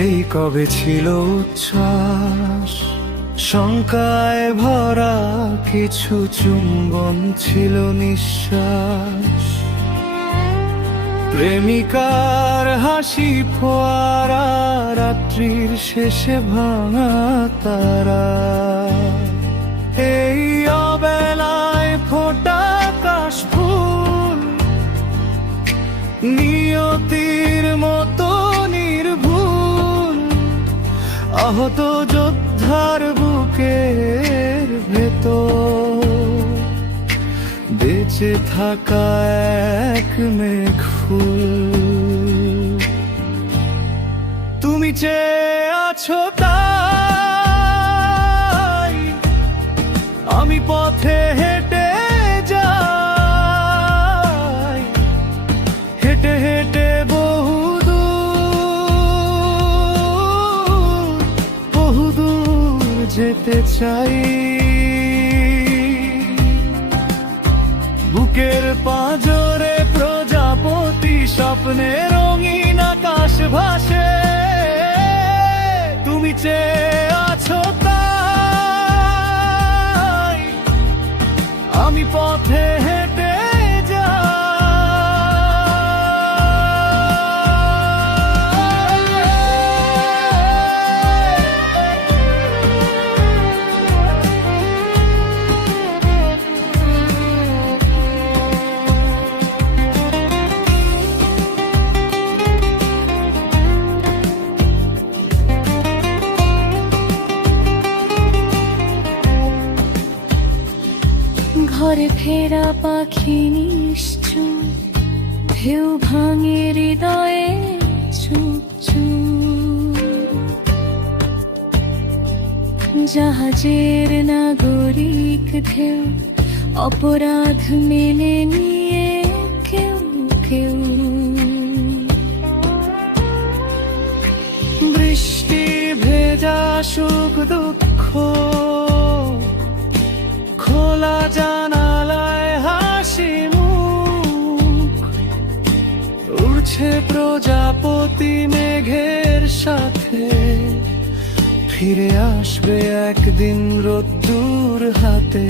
সেই কবে ছিল উচ্ছ্বাস, শঙ্কায় ভরা কিছু চুম্বন ছিল নিঃশ্বাস। প্রেমিকার হাসি ফোয়ারা, রাত্রির শেষে ভাঙা তারা। এই অবেলায় ফোটা কাশফুল, নিয়তির মতো নির্ভুল, আহত যোদ্ধার বুকের ভেতর বেঁচে থাকা এক মেঘ ফুল। তুমি চেয়ে আছো তাই আমি পথে হেঁটে যাই, হেঁটে হেঁটে বহুদূর যেতে চাই। বুকের পাঁজরে প্রজাপতি, স্বপ্নে রঙিন আকাশ ভাসে। তুমি চেয়ে আছো তাই আমি পথে হেঁটে ঘরে ফেরা পাখি নিশ্চুপ, ঢেউ ভাঙে হৃদয়ে চুপ চুপ। জাহাজের নাগরিক ঢেউ, অপরাধ মেনে নিয়ে কেউ কেউ। বৃষ্টি ভেজা সুখ দুঃখ, খোলা জানালায় হাসি মুখ। উড়ছে প্রজাপতি মেঘের সাথে, ফিরে আসবে একদিন রোদ্দুর হাতে।